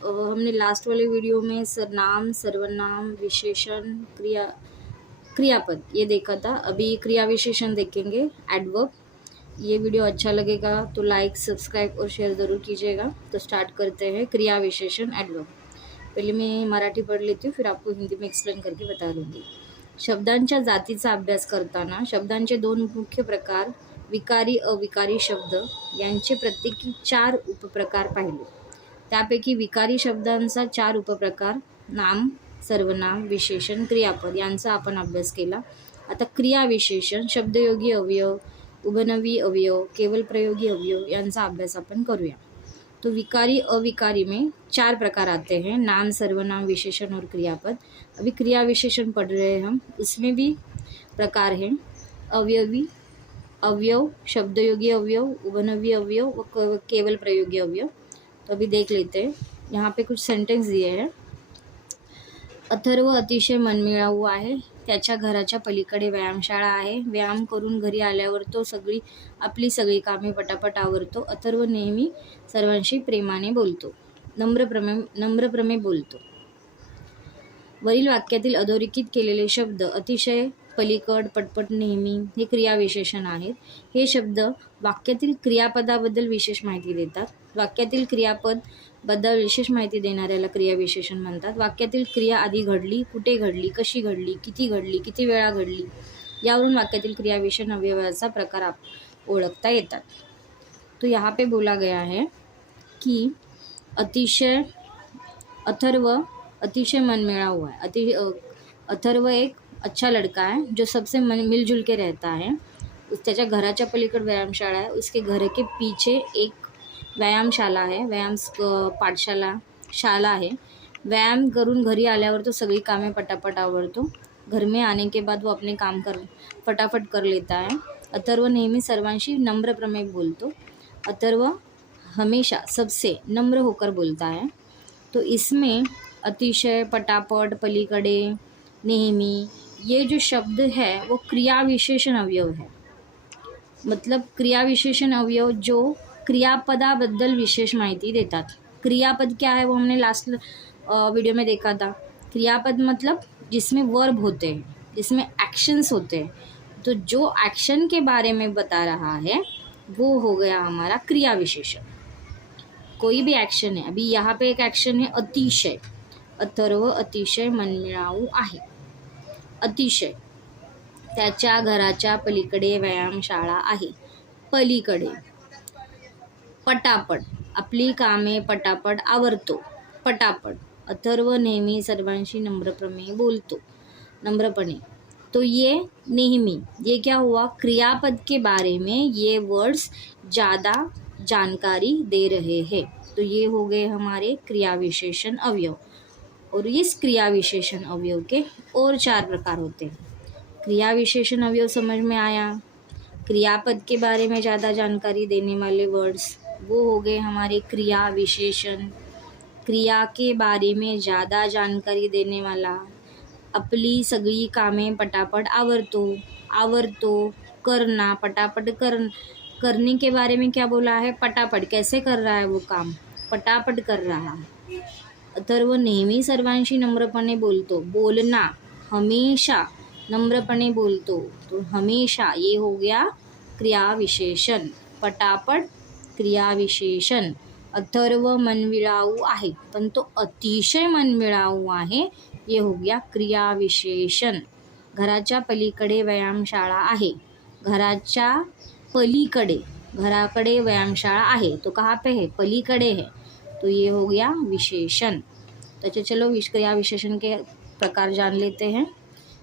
हमने लास्ट वाले वीडियो में नाम, सर्वनाम, विशेषण, क्रियापद ये देखा था। अभी क्रिया विशेषण देखेंगे, एडवर्ब। ये वीडियो अच्छा लगेगा तो लाइक, सब्सक्राइब और शेयर ज़रूर कीजिएगा। तो स्टार्ट करते हैं क्रिया विशेषण एडवर्ब। पहले मैं मराठी पढ़ लेती हूँ, फिर आपको हिंदी में एक्सप्लेन करके बता दूँगी। शब्दांच्या जातीचा अभ्यास करताना शब्दांचे दोन मुख्य प्रकार, विकारी अविकारी शब्द यांचे प्रत्येकी 4 उपप्रकार पाहिले। त्यापैकी विकारी शब्दांचा 4 उपप्रकार नाम, सर्वनाम, विशेषण, क्रियापद यांचा आपण अभ्यास केला। आता क्रिया विशेषण, शब्दयोगी अवयव, उभयनवी अवयव, केवल प्रयोगी अवयव यांचा अभ्यास अपन करूया। तो विकारी अविकारी में 4 प्रकार आते हैं, नाम, सर्वनाम, विशेषण और क्रियापद। अभी क्रिया विशेषण पढ़ रहे हैं हम, उसमें भी प्रकार हैं अवयवी अवयव, शब्दयोगी अवयव, उभयनवी अवयव व केवल प्रयोगी अवयव। तो अभी देख लेते हैं। यहाँ पे कुछ सेंटेंस दिए हैं। अथर्व अतिशय मनमिळाऊ आहे, त्याच्या घराच्या पलीकडे व्यायामशाळा आहे। व्यायाम करून घरी आल्यावर तो आपली सगळी कामे पटापट आवरतो। अथर्व नेहमी सर्वांशी प्रेमाने बोलतो, नम्रप्रमे बोलतो। वरील वाक्यातील अधोरेखित केलेले शब्द अतिशय, पलीकड, पटपट, नेहमी हे क्रियाविशेषण आहेत। हे शब्द वाक्यातील क्रियापदाबद्दल विशेष माहिती देतात। वाक्यातील क्रियापद बद्दल विशेष माहिती देणाऱ्याला क्रियाविशेषण म्हणतात। वाक्यातील क्रिया आधी घडली, कुठे घडली, कशी घडली, किती वेळा घडली यावरून वाक्यातील क्रियाविशेषण अवयवाचा प्रकार ओळखता येतात। तो यहाँ पे बोला गया है कि अथर्व अतिशय मनमेड़ा हुआ है। अथर्व एक अच्छा लड़का है जो सबसे मिलजुल के रहता है। त्याच्या घराच्या पलीकड व्यायामशाळा है, उसके घर के पीछे एक व्यायामशाला है, शाला है। व्यायाम करून घरी आल्यावर तो सगळी कामें पटापट आवरतो। घर में आने के बाद वो अपने काम फटाफट कर लेता है। अथर्व नेहमी सर्वांशी नम्रप्रमे बोलतो। अथर्व हमेशा सबसे नम्र होकर बोलता है। तो इसमें अतिशय, पटापट, पलीकडे, नेहमी ये जो शब्द है वो क्रिया विशेषण अवयव है। मतलब क्रिया विशेषण अवयव जो क्रियापदाबद्दल विशेष माहिती देतात। क्रियापद क्या है वो हमने लास्ट वीडियो में देखा था। क्रियापद मतलब जिसमें वर्ब होते हैं, जिसमें एक्शंस होते हैं। तो जो एक्शन के बारे में बता रहा है वो हो गया हमारा क्रिया विशेषण। कोई भी एक्शन है, अभी यहाँ पे एक एक्शन है अतिशय। अथर्व अतिशय मनमिळाऊ आहे। अतिशय, त्याच्या घराच्या पलीकडे व्यायामशाळा आहे। पलीकडे, पटापट, आपली कामे पटापट आवरतो। पटापट, अथर्व नेहमी सर्वांशी नम्रप्रमे बोलतो, नम्रपणे। तो ये नेहमी, ये क्या हुआ, क्रियापद के बारे में ये वर्ड्स ज़्यादा जानकारी दे रहे हैं। तो ये हो गए हमारे क्रिया विशेषण अवयव। और इस क्रिया विशेषण अवयव के और 4 प्रकार होते हैं। क्रिया विशेषण अवयव समझ में आया। क्रियापद के बारे में ज़्यादा जानकारी देने वाले वर्ड्स वो हो गए हमारे क्रिया विशेषण। क्रिया के बारे में ज़्यादा जानकारी देने वाला, अपनी सगळी कामें पटापट आवरतो, करना, पटापट करने के बारे में क्या बोला है, पटापट, कैसे कर रहा है वो काम, पटापट कर रहा है। अथर्व नेहमी सर्वांशी नम्रपणे बोलतो, बोलना, हमेशा नम्रपणे बोलतो। तो हमेशा ये हो गया क्रिया विशेषण। पटापट क्रिया विशेषण। अथर्व मनमिळाऊ आहे, पण तो अतिशय मनमिळाऊ आहे, ये हो गया क्रिया विशेषण। घराच्या पलीकडे व्यायामशाळा आहे। घराच्या पलीकडे, घराकडे व्यायामशाळा आहे, तो कहाँ पे है, पलीकडे है। तो ये हो गया विशेषण। तो चलो क्रिया विशेषण के प्रकार जान लेते हैं।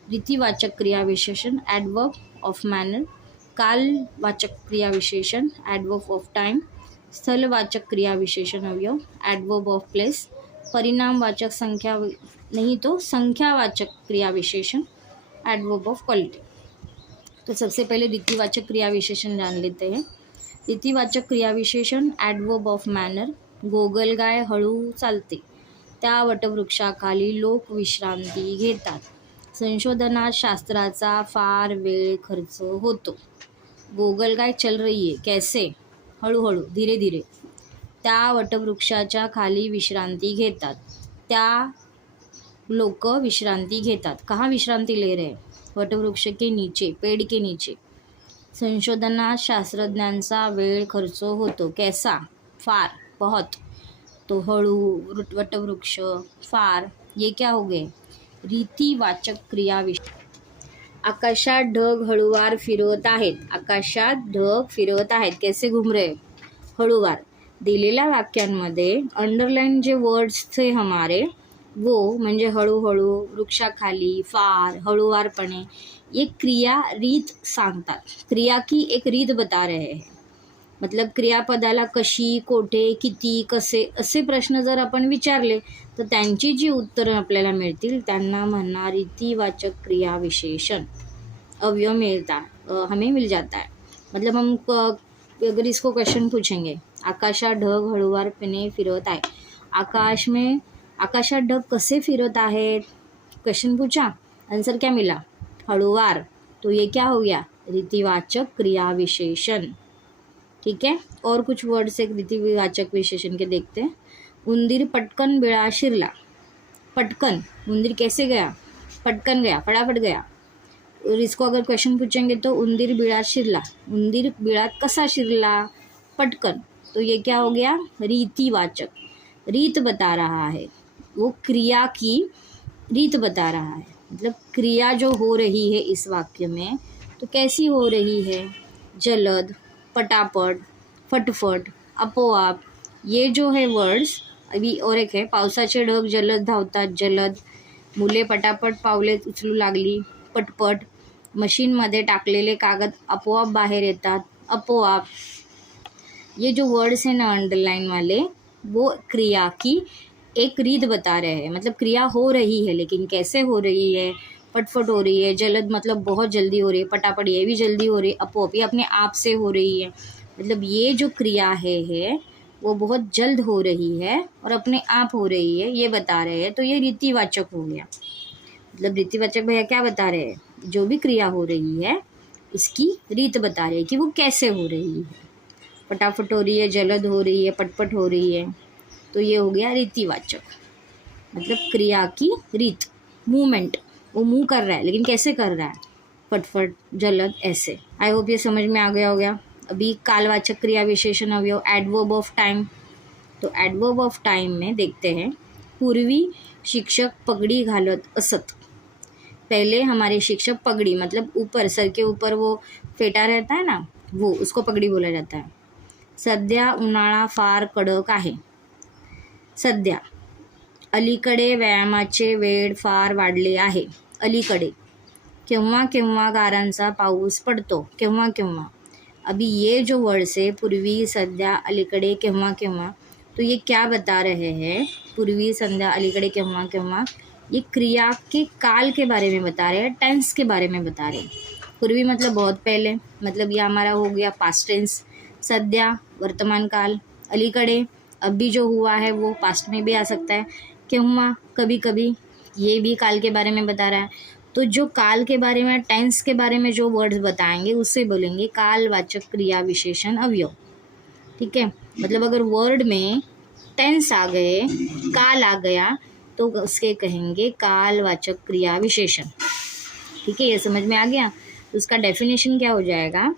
रीतिवाचक क्रिया विशेषण, एडवर्ब ऑफ मैनर। कालवाचक क्रिया विशेषण, एडवर्ब ऑफ टाइम। स्थलवाचक क्रिया विशेषण अवयव, एडवर्ब ऑफ प्लेस। परिणामवाचक संख्यावाचक क्रिया विशेषण, एडवर्ब ऑफ क्वालिटी। तो सबसे पहले रीतिवाचक क्रिया विशेषण जान लेते हैं। रीतिवाचक क्रिया विशेषण, एडवर्ब ऑफ मॅनर। गोगलगाय हळू चालते, त्या वटवृक्षाखाली लोक विश्रांती घेतात। संशोधनात शास्त्राचा फार वेळ खर्च होतो। गोगलगाय चल रही है, कैसे, हळूहळू, धीरे धीरे। त्या वटवृक्षाच्या खाली विश्रांती घेतात. त्या लोक विश्रांती घेतात. कहाँ विश्रांती ले रहे? वटवृक्ष के नीचे, पेड़ के नीचे. संशोधनात शास्त्रज्ञांचा वेळ खर्च होतो. कैसा? फार, बहुत. तो हळू, वटवृक्ष, फार, ये क्या हो गए? रीतिवाचक क्रिया आकाशात ढग हळूवार फिरत आहेत. आकाशात ढग फिरत आहेत. कैसे घूम रहे? हळूवार. दिलेल्या वाक्यांमध्ये अंडरलाइन जे वर्ड्स थे हमारे वो म्हणजे हळूहळू, वृक्षाखाली, फार, हळूवारपणे, ये क्रिया रीत सांगतात. क्रिया की एक रीत बता रहे हैं. मतलब क्रियापदाला कशी, कोठे, किती, कसे असे प्रश्न जर आपण विचारले तर त्यांची जी उत्तरं आपल्याला मिळतील त्यांना म्हणणार रीतिवाचक क्रिया विशेषण अवयव मिलता हमें मिल जाता है. मतलब हम अगर इसको क्वेश्चन पूछेंगे, आकाशात ढग हळूवारपणे फिरत आहे. आकाशात ढग कसे फिरत आहेत? क्वेश्चन पूछा, आंसर क्या मिला? हळूवार. तो ये क्या हो गया? रीतिवाचक क्रिया विशेषण. ठीक है, और कुछ वर्ड्स एक रीतिवाचक विशेषण के देखते हैं. उंदीर पटकन बिळा शिरला. पटकन, उंदीर कैसे गया? पटकन गया, फटाफट गया. और इसको अगर क्वेश्चन पूछेंगे तो उंदीर बिळात शिरला. उंदीर बिळात कसा शिरला? पटकन. तो ये क्या हो गया? रीतिवाचक. रीत बता रहा है, वो क्रिया की रीत बता रहा है. मतलब क्रिया जो हो रही है इस वाक्य में तो कैसी हो रही है? जलद, पटापट, फटफट, आपोआप. ये जो है वर्ड्स. अभी और एक है, पावसाचे ढग जलद धावतात. जलद. मुले पटापट पावले उचलू लागली. पटपट. मशीनमध्ये टाकलेले कागद आपोआप बाहेर येतात. आपोआप. ये जो वर्ड्स हैं ना अंडरलाइन वाले, वो क्रिया की एक रीत बता रहे हैं. मतलब क्रिया हो रही है, लेकिन कैसे हो रही है? फटफट हो रही है. जलद मतलब बहुत जल्दी हो रही है. पटापट ये भी जल्दी हो रही है. आपोआप ये अपने आप से हो रही है. मतलब ये जो क्रिया है वो बहुत जल्द हो रही है और अपने आप हो रही है, ये बता रहे हैं. तो ये रीतिवाचक हो गया. मतलब रीतिवाचक भैया क्या बता रहे हैं? जो भी क्रिया हो रही है इसकी रीत बता रहे हैं कि वो कैसे हो रही है. फटाफट हो रही है, जलद हो रही है, पटपट हो रही है. तो ये हो गया रीतिवाचक. मतलब क्रिया की रीत, मूवमेंट. वो मूव कर रहा है लेकिन कैसे कर रहा है? फटफट, जलद, ऐसे. आई होप ये समझ में आ गया हो गया. अभी कालवाचक क्रिया विशेषण अवयव एडवर्ब ऑफ टाइम. तो एडवर्ब ऑफ टाइम में देखते हैं. पूर्वी शिक्षक पगड़ी घालत असत. पहले हमारे शिक्षक पगड़ी मतलब ऊपर, सर के ऊपर वो फेटा रहता है ना, वो उसको पगड़ी बोला जाता है. सध्या उन्हाळा फार कडक आहे. सध्या. अलीकडे व्यायामाचे वेळ फार वाढले आहे. अलीकडे. केव्हा केव्हा गारांचा पाऊस पडतो. केव्हा केव्हा. अभी ये जो वर्ड्स है पूर्वी, सध्या, अलीकडे, केव्हा केव्हा, तो ये क्या बता रहे हैं? पूर्वी, संध्या, अलीकडे, केव्हा केव्हा, ये क्रिया के काल के बारे में बता रहे हैं, टेंस के बारे में बता रहे हैं. पूर्वी मतलब बहुत पहले, मतलब ये हमारा हो गया पास्ट टेंस. सध्या वर्तमान काल. अलीकडे अभी जो हुआ है वो पास्ट में भी आ सकता है. केव्हा कभी कभी, ये भी काल के बारे में बता रहा है. तो जो काल के बारे में, टेंस के बारे में जो वर्ड्स बताएंगे उससे बोलेंगे कालवाचक क्रिया विशेषण अवयव. ठीक है, मतलब अगर वर्ड में टेंस आ गए, काल आ गया तो उसके कहेंगे कालवाचक क्रिया विशेषण. ठीक है, ये समझ में आ गया. तो उसका डेफिनेशन क्या हो जाएगा?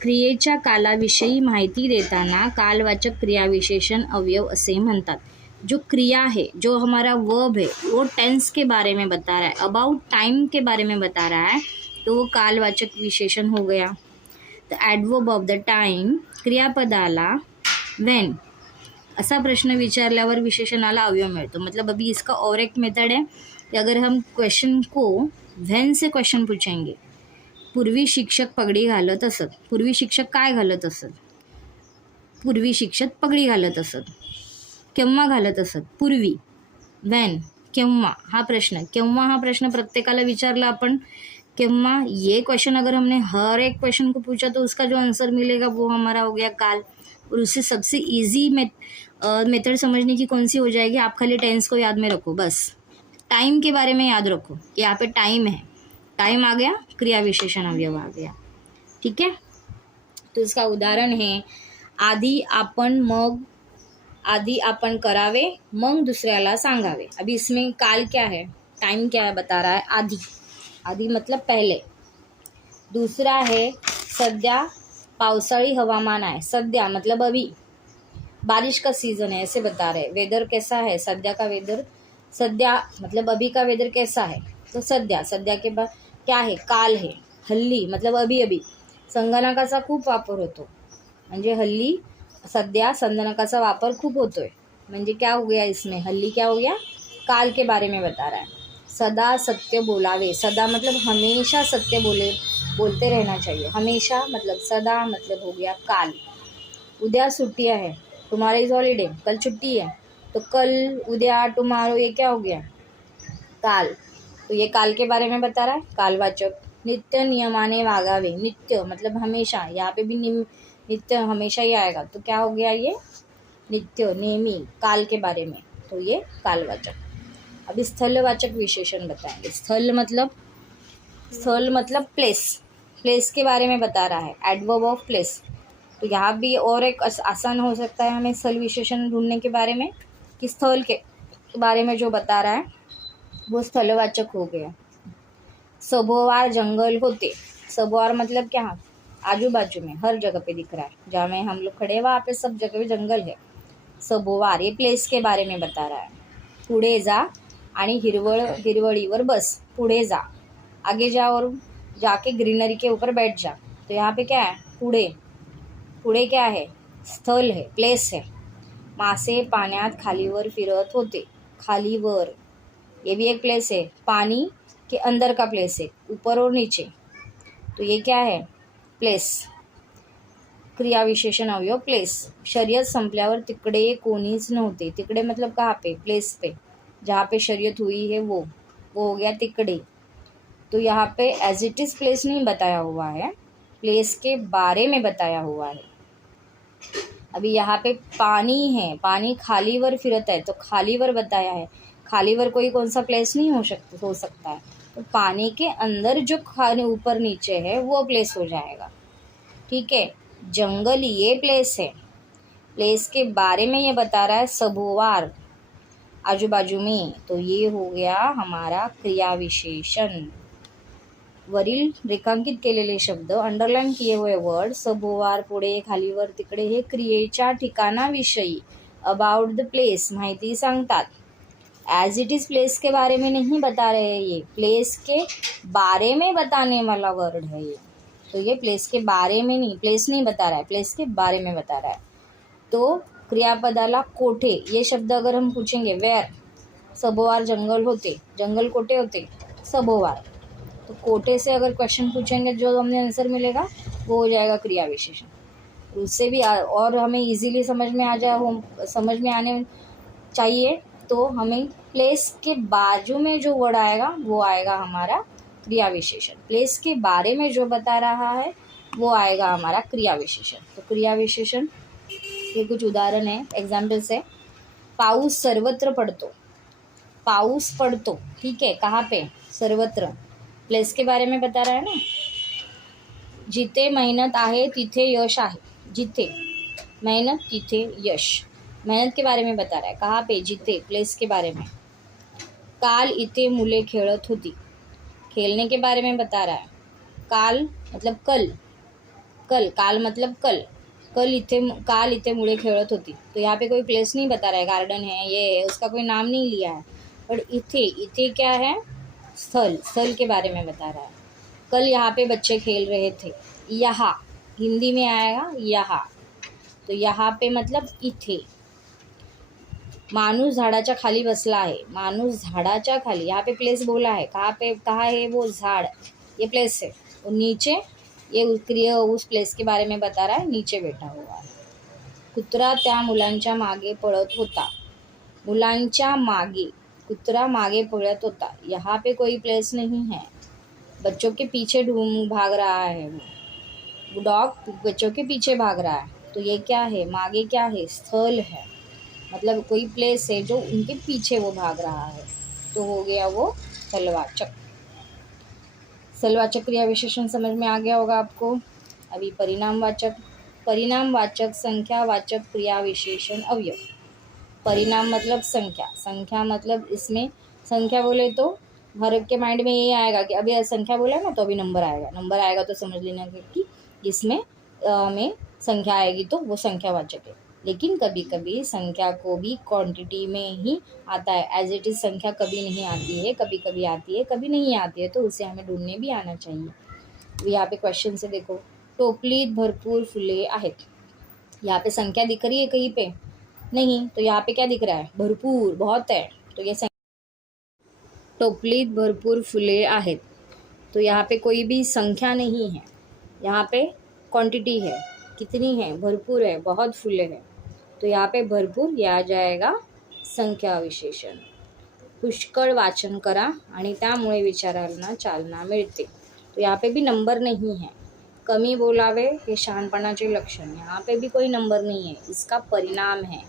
क्रियेच्या कालाविषयी माहिती देताना कालवाचक क्रिया विशेषण अवयव असे म्हणतात. जो क्रिया है, जो हमारा वर्ब है, वो टेंस के बारे में बता रहा है, अबाउट टाइम के बारे में बता रहा है, तो वो कालवाचक विशेषण हो गया. The adverb of the time, क्रियापदाला व्हेन असा प्रश्न विचारल्यावर विशेषणाला अवयव मिळतो. मतलब अभी इसका और एक मेथड है कि अगर हम क्वेश्चन को व्हेन से क्वेश्चन पूछेंगे. पूर्वी शिक्षक पगडी घालत असत. पूर्वी शिक्षक काय घालत असत? पूर्वी शिक्षक पगडी घालत असत. केव्हा घालत असत? पूर्वी. व्हेन, केव्हा हा प्रश्न. केव्हा हा प्रश्न प्रत्येकाला विचारला अपन. केव्हा, ये क्वेश्चन अगर हमने हर एक क्वेश्चन को पूछा तो उसका जो आंसर मिलेगा वो हमारा हो गया काल. और उससे सबसे ईजी मेथड समझने की कौन सी हो जाएगी? आप खाली टेंस को याद में रखो, बस टाइम के बारे में याद रखो. यहाँ पे टाइम है, टाइम आ गया, क्रिया विशेषण अवयव आ गया. ठीक है, तो इसका उदाहरण है आधी आपण करावे, मग दुसऱ्याला सांगावे। अभी इसमें काल क्या है, टाइम क्या है बता रहा है, आधी। आधी मतलब पहले। दूसरा है सध्या पावसाळी हवामान आहे, सध्या मतलब अभी, बारिश का सीजन है ऐसे बता रहे। वेदर कैसा है, सध्या का वेदर, सध्या मतलब अभी का वेदर कैसा है, तो सध्या, सध्या के बाद क्या है, काल है। हल्ली मतलब अभी अभी, संगणकाचा खूप वापर होतो, म्हणजे हल्ली सध्या संगणकाचा वापर खूप होतोय, म्हणजे क्या हो गया इसमें, हल्ली क्या हो गया, काल के बारे में बता रहा है। सदा सत्य बोलावे, सदा मतलब हमेशा सत्य बोलते रहना चाहिए, हमेशा मतलब सदा मतलब हो गया काल। उद्या छुट्टी है, टुमारो इज हॉलीडे, कल छुट्टी है, तो कल, उद्या, टुमारो ये क्या हो गया, काल। तो ये काल के बारे में बता रहा है, कालवाचक। नित्य नियमाने वागावे, नित्य मतलब हमेशा, यहाँ पे भी नित्य हमेशा ही आएगा, तो क्या हो गया ये, नित्य नेमी, काल के बारे में, तो ये कालवाचक। अभी स्थलवाचक विशेषण बताएंगे। स्थल मतलब प्लेस, प्लेस के बारे में बता रहा है, एडवर्ब ऑफ प्लेस। तो यहाँ भी और एक आसान हो सकता है हमें स्थल विशेषण ढूंढने के बारे में, कि स्थल के बारे में जो बता रहा है वो स्थलवाचक हो गया। सभोवार जंगल होते, सभोवार मतलब क्या, आजू बाजू में हर जगह पे दिख रहा है, जहाँ में हम लोग खड़े हैं वहाँ पे सब जगह पे जंगल है। सभोवार ये प्लेस के बारे में बता रहा है। पुढे जा आणि हिरवळीवर बस, पुढे जा, आगे जा और जाके ग्रीनरी के ऊपर बैठ जा। तो यहाँ पे क्या है, पुढे क्या है, स्थल है, प्लेस है। मासे पाण्यात खालीवर फिरत होते, खालीवर ये भी एक प्लेस है, पानी के अंदर का प्लेस है, ऊपर और नीचे, तो ये क्या है, प्लेस। क्रिया विशेषण अवयव प्लेस। शर्यत संपल्यावर तिकडे कोणीच नव्हते, तिकडे मतलब कहाँ पे, प्लेस पे, जहाँ पे शर्यत हुई है वो हो गया तिकडे। तो यहाँ पे एज इट इज़ प्लेस नहीं बताया हुआ है, प्लेस के बारे में बताया हुआ है। अभी यहाँ पे पानी है, पानी खालीवर फिरत है, तो खालीवर बताया है, खालीवर कोई कौन सा प्लेस नहीं हो सकता है, तो पानी के अंदर जो खाली ऊपर नीचे है वो प्लेस हो जाएगा, ठीक है। जंगल ये प्लेस है, प्लेस के बारे में ये बता रहा है, सभोवार आजू बाजू में, तो ये हो गया हमारा क्रिया विशेषण। वरील रेखांकित केलेले शब्द, अंडरलाईन किए हुए वर्ड, सभोवार, पुढे, खालीवर, तिकडे, हे क्रियेच्या ठिकाणाविषयी, अबाउट द प्लेस, माहिती सांगतात। एज इट इज़ प्लेस के बारे में नहीं बता रहे हैं, ये प्लेस के बारे में बताने वाला वर्ड है ये, तो ये प्लेस के बारे में नहीं, प्लेस नहीं बता रहा है, प्लेस के बारे में बता रहा है। तो क्रियापदाला कोठे, ये शब्द अगर हम पूछेंगे, वेयर, सभोवार जंगल होते, जंगल कोठे होते, सभोवार, तो कोटे से अगर क्वेश्चन पूछेंगे जो हमें आंसर मिलेगा वो हो जाएगा क्रिया विशेषण। उससे भी और हमें इजीली समझ में आने चाहिए, तो हमें प्लेस के बाजू में जो वर्ड आएगा वो आएगा हमारा क्रिया विशेषण, प्लेस के बारे में जो बता रहा है वो आएगा हमारा क्रिया विशेषण। तो क्रिया विशेषण ये कुछ उदाहरण है, एग्जाम्पल्स है। पाऊस सर्वत्र पड़तो, पाऊस पड़तो, ठीक है, कहाँ पे, सर्वत्र, प्लेस के बारे में बता रहा है ना। जिथे मेहनत आहे तिथे यश आहे, जिथे मेहनत तिथे यश, मेहनत के बारे में बता रहा है, कहाँ पे, जिथे, प्लेस के बारे में। काल इथे मुले खेळत होती, खेलने के बारे में बता रहा है। काल मतलब कल, काल मतलब काल इथे मुले खेळत होती, तो यहाँ पे कोई प्लेस नहीं बता रहा है, गार्डन है ये है, उसका कोई नाम नहीं लिया है, पर इथे क्या है, स्थल के बारे में बता रहा है। कल यहाँ पे बच्चे खेल रहे थे, यहाँ हिंदी में आएगा यहाँ, तो यहाँ पे मतलब इथे। माणूस झाडाच्या खाली बसला आहे, माणूस झाडाच्या खाली, यहाँ पे प्लेस बोला है, कहाँ है वो झाड़, ये प्लेस है। और नीचे ये क्रिया उस प्लेस के बारे में बता रहा है, नीचे बैठा हुआ है। कुत्रा त्या मुलांच्या मागे पळत होता, मुलांच्या मागे, कुत्रा मागे पळत होता, यहाँ पे कोई प्लेस नहीं है, बच्चों के पीछे भाग रहा है, वो डॉग बच्चों के पीछे भाग रहा है, तो ये क्या है, मागे क्या है, स्थल है, मतलब कोई प्लेस है जो उनके पीछे वो भाग रहा है, तो हो गया वो स्थलवाचक। स्थलवाचक क्रिया विशेषण समझ में आ गया होगा आपको। अभी परिणामवाचक, परिणामवाचक संख्यावाचक क्रिया विशेषण अवयव। परिणाम मतलब संख्या, संख्या मतलब इसमें संख्या बोले तो हर एक के माइंड में ये आएगा कि अभी संख्या बोला ना तो अभी नंबर आएगा, नंबर आएगा तो समझ लेना कि इसमें में संख्या आएगी तो वो संख्यावाचक है। लेकिन कभी कभी संख्या को भी क्वांटिटी में ही आता है, एज इट इज संख्या कभी नहीं आती है, कभी कभी आती है, कभी नहीं आती है, तो उसे हमें ढूंढने भी आना चाहिए। यहाँ पे क्वेश्चन से देखो, टोपलीत भरपूर फुले आहेत। यहाँ पे संख्या दिख रही है कहीं पे? नहीं, तो यहाँ पे क्या दिख रहा है? भरपूर, बहुत है, तो ये टोपलीत भरपूर फुले आहेत, तो यहाँ पे कोई भी संख्या नहीं है, यहाँ पे क्वांटिटी है, कितनी है? भरपूर है, बहुत फुले हैं, तो यहाँ पे भरपूर ये आ जाएगा संख्या विशेषण। पुष्कळ वाचन करा आणि त्यामुळे विचारांना चालना मिळते, तो यहाँ पे भी नंबर नहीं है। कमी बोलावे हे शहाणपणाचे लक्षण, यहाँ पे भी कोई नंबर नहीं है, इसका परिणाम है।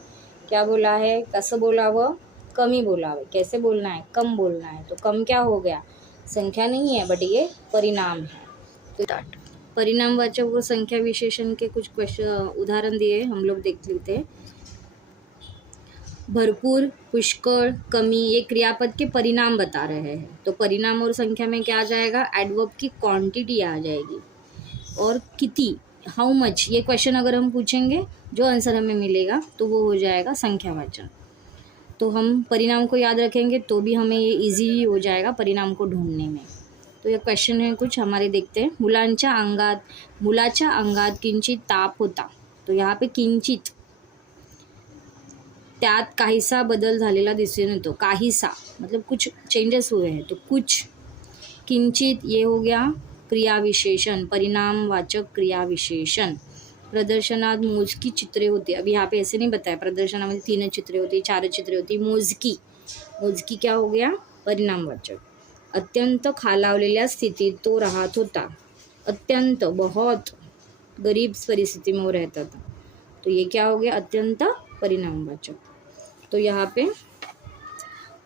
क्या बोला है? कसं बोलावं? कमी बोलावे। कैसे बोलना है? कम बोलना है, तो कम क्या हो गया? संख्या नहीं है, बट ये परिणाम है। तो परिणामवाचक व संख्या विशेषण के कुछ क्वेश्चन उदाहरण दिए, हम लोग देख लेते हैं। भरपूर, पुष्कळ, कमी, ये क्रियापद के परिणाम बता रहे हैं, तो परिणाम और संख्या में क्या आ जाएगा? एडवर्ब की क्वांटिटी आ जाएगी। और किती, हाउ मच, ये क्वेश्चन अगर हम पूछेंगे जो आंसर हमें मिलेगा तो वो हो जाएगा संख्यावाचक। तो हम परिणाम को याद रखेंगे तो भी हमें ये इजी हो जाएगा परिणाम को ढूंढने में। तो ये क्वेश्चन है कुछ हमारे, देखते हैं। मुलाच्या अंगात किंचित ताप होता, तो यहाँ पे किंचित, त्यात काहीसा बदल झालेला दिसून येतो। काहीसा मतलब कुछ चेंजेस हुए हैं, तो कुछ, किंचित, ये हो गया क्रिया विशेषण, परिणामवाचक क्रिया विशेषण। प्रदर्शनात मोजकी चित्रे होती, अभी यहाँ पे ऐसे नहीं बताया, प्रदर्शनामध्ये 3 चित्रे होती, 4 चित्रे होती, मोजकी, मोजकी क्या हो गया? परिणामवाचक। अत्यंत खालावलेल्या स्थितीत तो राहत होता, अत्यंत, बहुत गरीब परिस्थिति में वो रहता था, तो ये क्या हो गया? अत्यंत परिणामवाचक। तो यहाँ पे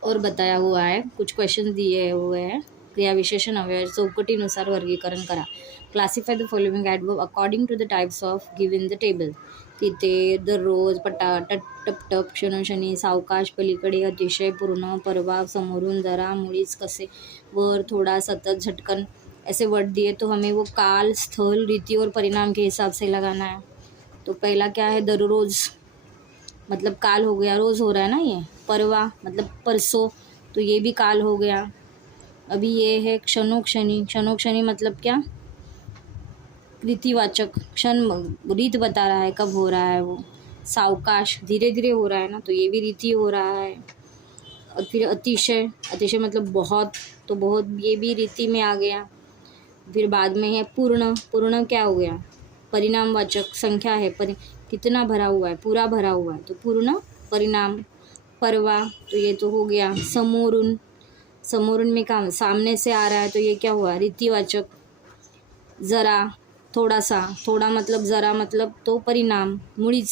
और बताया हुआ है, कुछ क्वेश्चन दिए हुए हैं। क्रिया विशेषण अव्यय चौकटीनुसार वर्गीकरण करा। Classify the following adverb according to the types of given in the table. तिथे, दररोज, टपटप, क्षणोक्षणी, सावकाश, पलीकडे, अतिशय, पूर्ण, परवा, समोरून, जरा, मुळीच, कसे, वर, थोड़ा, सतत, झटकन, ऐसे वर्ड दिए, तो हमें वो काल, स्थल, रीति और परिणाम के हिसाब से लगाना है। तो पहला क्या है? दररोज मतलब काल हो गया, रोज़ हो रहा है ना ये। परवा मतलब परसों, तो ये भी काल हो गया। अभी ये है क्षणोक्षणी, क्षणोक्षणी मतलब क्या? रीतिवाचक, क्षण रीत बता रहा है, कब हो रहा है वो। सावकाश, धीरे धीरे हो रहा है ना, तो ये भी रीति हो रहा है। और फिर अतिशय, अतिशय मतलब बहुत, तो बहुत ये भी रीति में आ गया। फिर बाद में है पूर्ण, पूर्ण क्या हो गया? परिणामवाचक, संख्या है, कितना भरा हुआ है? पूरा भरा हुआ है, तो पूर्ण परिणाम। परवा, तो ये तो हो गया। समोरून, समोरून में काम, सामने से आ रहा है, तो ये क्या हुआ? रीतिवाचक। ज़रा, थोड़ा सा, थोड़ा मतलब ज़रा मतलब तो परिणाम। मुळीच,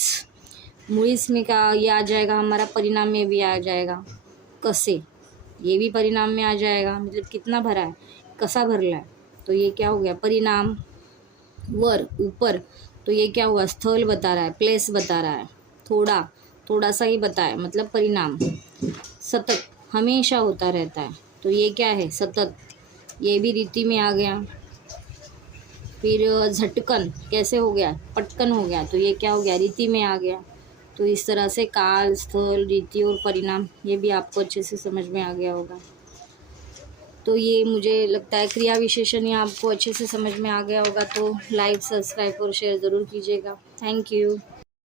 मुळीच में क्या ये आ जाएगा हमारा? परिणाम में भी आ जाएगा। कसे, ये भी परिणाम में आ जाएगा, मतलब कितना भरा है, कसा भरला है, तो ये क्या हो गया? परिणाम। वर, ऊपर, तो ये क्या हुआ? स्थल बता रहा है, प्लेस बता रहा है। थोड़ा, थोड़ा सा ही बताया, मतलब परिणाम। सतत, हमेशा होता रहता है, तो ये क्या है? सतत, ये भी रीति में आ गया। फिर झटकन, कैसे हो गया? पटकन हो गया, तो ये क्या हो गया? रीति में आ गया। तो इस तरह से काल, स्थल, रीति और परिणाम, ये भी आपको अच्छे से समझ में आ गया होगा। तो ये मुझे लगता है क्रिया विशेषण ये आपको अच्छे से समझ में आ गया होगा, तो लाइक, सब्सक्राइब और शेयर ज़रूर कीजिएगा। Thank you.